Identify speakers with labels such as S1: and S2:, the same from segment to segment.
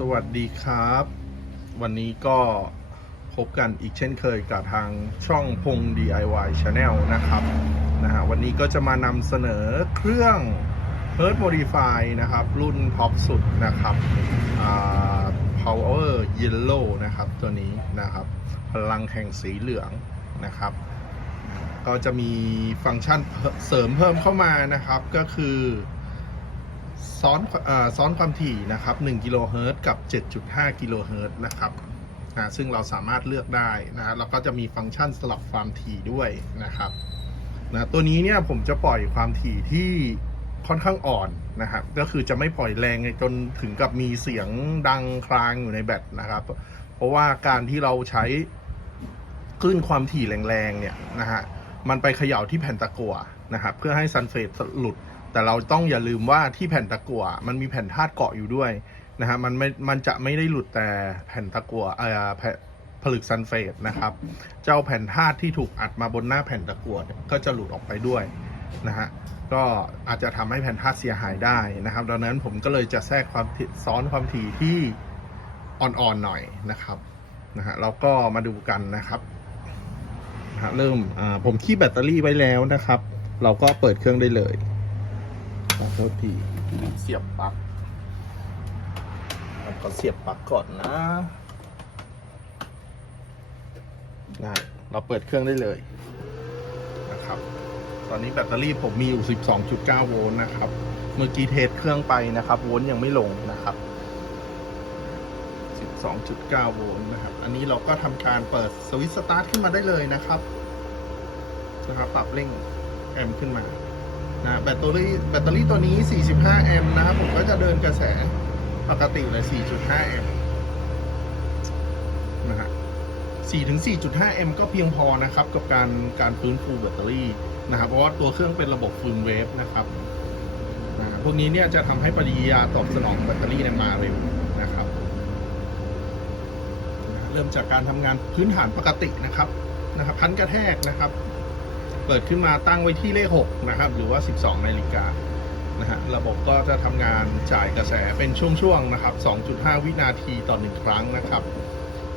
S1: สวัสดีครับ วันนี้ก็พบกันอีกเช่นเคยกับทางช่องพง DIY Channel นะครับนะฮะวันนี้ก็จะมานำเสนอเครื่อง h e a r t Modify นะครับ รุ่นท็อปสุดนะครับ Power Yellow นะครับตัวนี้นะครับ พลังแห่งสีเหลืองนะครับ ก็จะมีฟังก์ชันเสริมเพิ่มเข้ามานะครับก็คือ ซ้อนอซ้อนความถี่นะครับ1กิโลเฮิรตซ์กับ 7.5กิโลเฮิรตซ์นะครับนะซึ่งเราสามารถเลือกได้นะฮะแล้วก็จะมีฟังก์ชันสลับความถี่ด้วยนะครับนะตัวนี้เนี่ยผมจะปล่อยความถี่ที่ค่อนข้างอ่อนนะครับก็คือจะไม่ปล่อยแรงจนถึงกับมีเสียงดังคลางอยู่ในแบตนะครับ เพราะว่าการที่เราใช้คลื่นความถี่แรงๆเนี่ยนะฮะมันไปเขย่าที่แผ่นตะกั่วนะครับเพื่อให้ซันเฟตหลุด แต่เราต้องอย่าลืมว่าที่แผ่นตะกั่วมันมีแผ่นธาตุเกาะอยู่ด้วยนะฮะมันไม่มันจะไม่ได้หลุดแต่แผ่นตะกั่วเอ่อแผ่นผลึกซันเฟตนะครับ เจ้าแผ่นธาตุที่ถูกอัดมาบนหน้าแผ่นตะกั่วเนี่ยก็จะหลุดออกไปด้วยนะฮะก็อาจจะทำให้แผ่นธาตุเสียหายได้นะครับ ดังนั้นผมก็เลยจะแทรกความซ้อนความถี่ที่อ่อนๆหน่อยนะครับนะฮะเราก็มาดูกันนะครับนะเริ่มอ่าผมคีบแบตเตอรี่ไว้แล้วนะครับ เราก็เปิดเครื่องได้เลย ขอโทษทีเสียบปลั๊กเราก็เสียบปลั๊กก่อนนะนะเราเปิดเครื่องได้เลยนะครับ ตอนนี้แบตเตอรี่ผมมีอยู่ 12.9 โวลต์นะครับ เมื่อกี้เทสเครื่องไปนะครับโวลต์ยังไม่ลงนะครับ 12.9 โวลต์นะครับ อันนี้เราก็ทำการเปิดสวิตช์สตาร์ทขึ้นมาได้เลยนะครับนะครับปรับเร่งแอมป์ขึ้นมา นะแบตเตอรี่แบตเตอรี่ตัวนี้ 45 แอมป์นะครับผมก็จะเดินกระแสปกติเลย 4.5 แอมป์นะฮะ4ถึง 4.5 แอมป์ก็เพียงพอนะครับ กับการการฟื้นฟูแบตเตอรี่นะครับเพราะว่าตัวเครื่องเป็นระบบฟูลเวฟนะครับนะพวกนี้เนี่ยจะทำให้ปฏิกิริยาตอบสนองแบตเตอรี่เนี่ยมาเร็วนะครับนะเริ่มจากการทำงานพื้นฐานปกตินะครับนะครับพันกระแทกนะครับ เปิดขึ้นมาตั้งไว้ที่เลข 6 นะครับ หรือว่า 12 นาฬิกานะฮะระบบก็จะทำงานจ่ายกระแสเป็นช่วงๆนะครับ 2.5 วินาทีต่อ 1 ครั้งนะครับ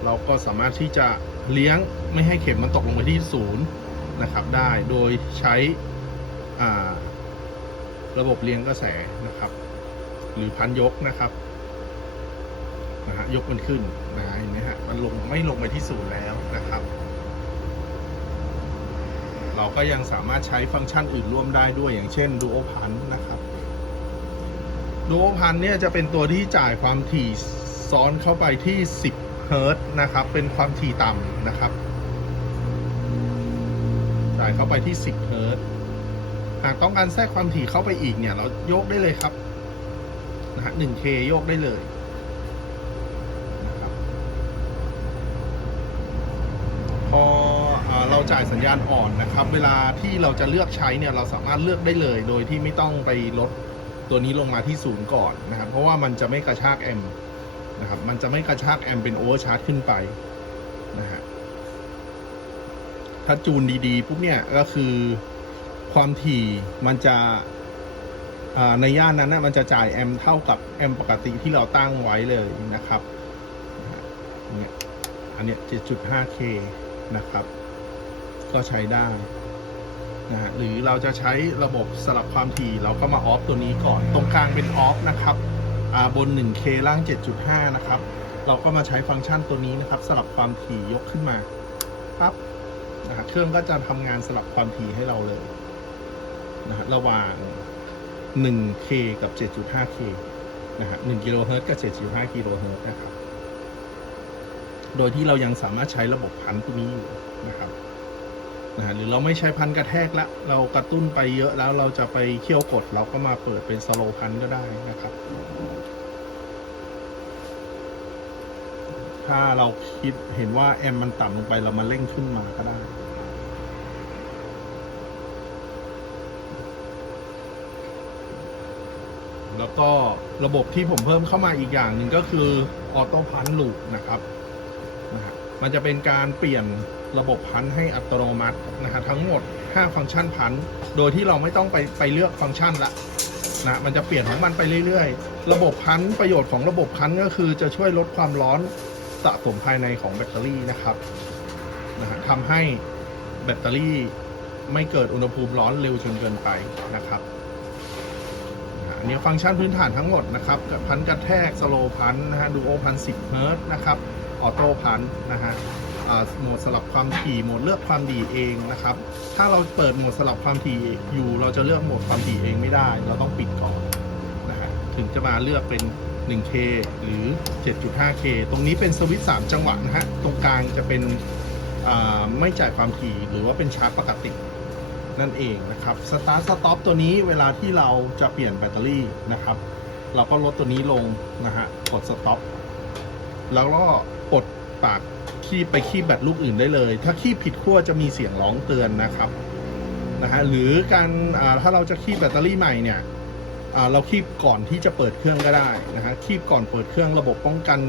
S1: เราก็สามารถที่จะเลี้ยงไม่ให้เข็มมันตกลงไปที่ศูนย์นะครับ ได้โดยใช้อ่าระบบเลี้ยงกระแสนะครับ หรือพันยกนะครับนะฮะยกมันขึ้นนะเห็นไหมฮะมันลงไม่ลงไปที่ศูนย์แล้วนะครับ เราก็ยังสามารถใช้ฟังก์ชันอื่นร่วมได้ด้วยอย่างเช่น Duo p u n นะครับ Duo Punch เนี่ยจะเป็นตัวที่จ่ายความถี่ซ้อนเข้าไปที่ 10 เฮิรตนะครับ เป็นความถี่ต่ำนะครับ จ่ายเข้าไปที่ 10 เฮิรตหากต้องการแทรกความถี่เข้าไปอีกเนี่ย เราโยกได้เลยครับนะฮะ 1K โยกได้เลยนะครับ พอ เราจ่ายสัญญาณอ่อนนะครับ เวลาที่เราจะเลือกใช้เนี่ยเราสามารถเลือกได้เลย โดยที่ไม่ต้องไปลดตัวนี้ลงมาที่ศูนย์ก่อนนะครับ เพราะว่ามันจะไม่กระชากแอมนะครับ มันจะไม่กระชากแอมเป็นโอเวอร์ชาร์จขึ้นไปนะฮะถ้าจูนดีๆปุ๊บเนี่ยก็คือความถี่มันจะในย่านนั้นนะมันจะจ่ายแอมเท่ากับแอมป์ปกติที่เราตั้งไว้เลยนะครับ เนี่ย อันเนี้ย 7.5K นะครับ ก็ใช้ได้นะฮะหรือเราจะใช้ระบบสลับความถี่เราก็มาออฟตัวนี้ก่อน ตรงกลางเป็นออฟนะครับบน 1K ล่าง 7.5 นะครับ เราก็มาใช้ฟังก์ชันตัวนี้นะครับสลับความถี่ยกขึ้นมาครับนะฮะเครื่องก็จะทำงานสลับความถี่ให้เราเลยนะฮะระหว่าง 1K กับ 7.5K นะฮะ1กิโลเฮิรตซ์กับ 7.5กิโลเฮิรตซ์นะครับ โดยที่เรายังสามารถใช้ระบบพันตัวนี้อยู่นะครับ นะฮะหรือเราไม่ใช้พันกระแทกละเรากระตุ้นไปเยอะแล้วเราจะไปเคี่ยวกด เราก็มาเปิดเป็นสโลพันก็ได้นะครับ ถ้าเราคิดเห็นว่าแอมมันต่ำลงไปเรามาเร่งขึ้นมาก็ได้แล้วก็ระบบที่ผมเพิ่มเข้ามาอีกอย่างหนึ่งก็คือออโต้พันลูปนะครับนะฮะ มันจะเป็นการเปลี่ยนระบบพันให้อัตโนมัตินะฮะทั้งหมด 5 ฟังก์ชันพันโดยที่เราไม่ต้องไปไปเลือกฟังก์ชันละนะมันจะเปลี่ยนของมันไปเรื่อยๆ ระบบพันธุ์ประโยชน์ของระบบพันธุ์ก็คือจะช่วยลดความร้อนสะสมภายในของแบตเตอรี่นะครับนะฮะทำให้แบตเตอรี่ไม่เกิดอุณหภูมิร้อนเร็วจนเกินไปนะครับอันนี้ฟังก์ชันพื้นฐานทั้งหมดนะครับพันกระแทกสโลพันนะฮะดูโอพันสิบเฮิร์ตนะครับ ออโต้พันธ์นะฮะโหมดสลับความถี่โหมดเลือกความถี่เองนะครับ ถ้าเราเปิดโหมดสลับความถี่อยู่ เราจะเลือกโหมดความถี่เองไม่ได้ เราต้องปิดก่อนนะฮะถึงจะมาเลือกเป็น 1K หรือ 7.5K ตรงนี้เป็นสวิตช์3จังหวะนะฮะ ตรงกลางจะเป็นไม่จ่ายความถี่หรือว่าเป็นชาร์จปกตินั่นเองนะครับ สตาร์ทสต็อปตัวนี้เวลาที่เราจะเปลี่ยนแบตเตอรี่นะครับ เราก็ลดตัวนี้ลงนะฮะ กดสต็อป แล้วก็ปลดปากคีบไปคีบแบตลูกอื่นได้เลย ถ้าคีบผิดขั้วจะมีเสียงร้องเตือนนะครับนะฮะหรือการถ้าเราจะคีบแบตเตอรี่ใหม่เนี่ยเราคีบก่อนที่จะเปิดเครื่องก็ได้นะฮะคีบก่อนเปิดเครื่องระบบป้องกัน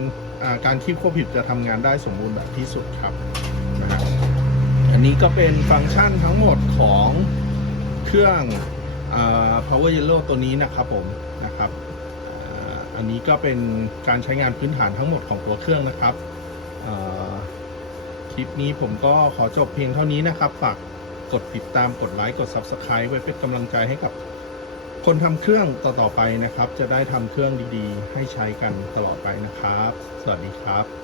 S1: การคีบขั้วผิดจะทำงานได้สมบูรณ์แบบที่สุดครับนะฮะอันนี้ก็เป็นฟังก์ชันทั้งหมดของเครื่องอ power yellow ตัวนี้นะครับผมนะครับ อันนี้ก็เป็นการใช้งานพื้นฐานทั้งหมดของตัวเครื่องนะครับคลิปนี้ผมก็ขอจบเพียงเท่านี้นะครับ ฝากกดติดตามกดไลค์กด Subscribe ไว้เป็นกำลังใจให้กับคนทำเครื่องต่อๆไปนะครับ จะได้ทำเครื่องดีๆ ให้ใช้กันตลอดไปนะครับ สวัสดีครับ